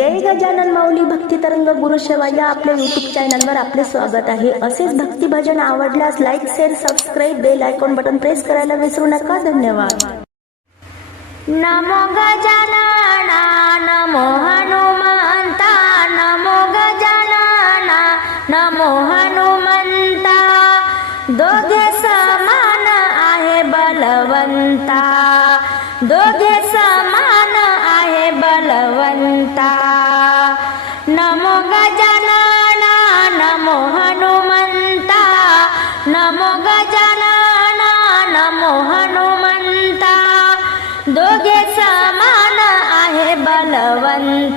जय गजानन माऊली भक्ती तरंग गुरुसेवा या आपल्या युट्यूब चॅनलवर आपले स्वागत आहे. असेच भक्ती भजन आवडल्यास like share subscribe bell icon button press करायला विसरू नका. धन्यवाद. नमो गजानना नमो हनुमंता नमो गजानना नमो हनुमंता. दोघे समान आहे बलवंता. दोघे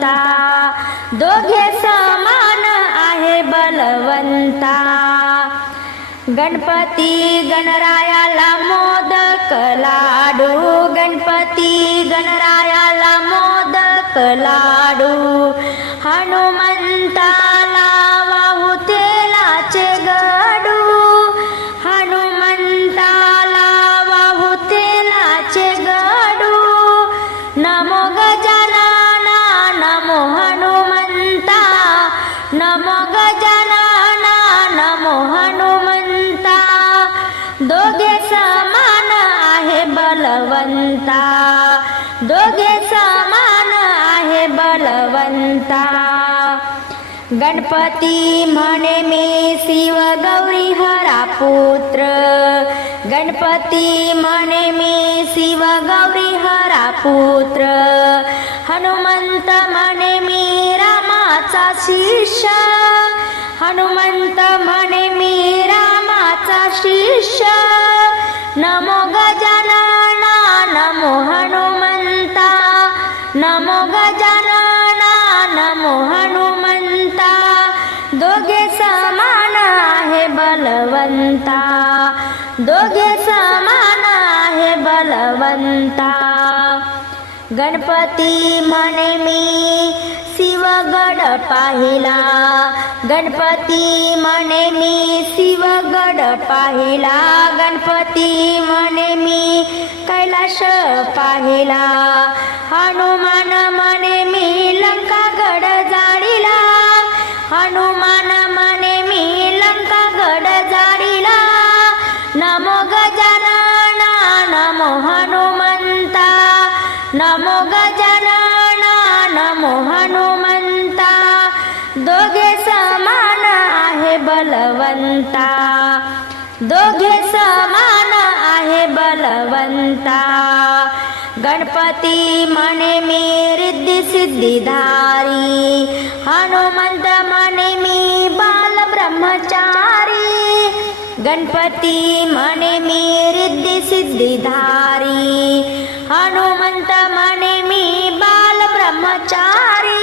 बलवंता. दोघे समान आहे बलवंता. गणपती गणरायाला मोदक लाडू. गणपती गणरायाला मोदक लाडू. दोघे समान आहे बलवंता. दोघे समान आहे बलवंता. गणपती म्हणे मी शिव गौरी हरा पुत्र. गणपती म्हणे मी शिव गौरी हरा पुत्र. हनुमंत म्हणे मी रामाचा शिष्य. हनुमंत म्हणे समान आहे बलवंता। दोघे समान आहे बलवंता। गणपती म्हणे मी शिवगड पाहिला। गणपती म्हणे मी शिवगड पाहिला। गणपती म्हणे मी कैलाश पाहिला। गजानना नमो हनुमंता। नमो गजानना नमो हनुमंता। दोघे समान आहे बलवंता। दोघे समान आहे बलवंता। गणपती म्हणे मी रिद्धी सिद्धिधारी। हनुमंत म्हणे मी बाल ब्रह्मचारी गणपती म्हणे मी रिद्धी सिद्धिधारी हनुमंत म्हणे मी बाल ब्रह्मचारी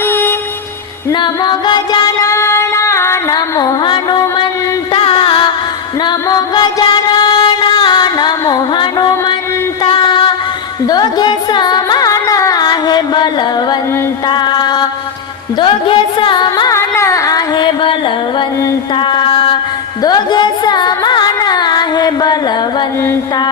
नमो गजानना नमो हनुमंता नमो गजानना नमो हनुमंता दोघे समान आहे बलवंता दोघे समान आहे बलवंता दोघे समान आहे बलवंता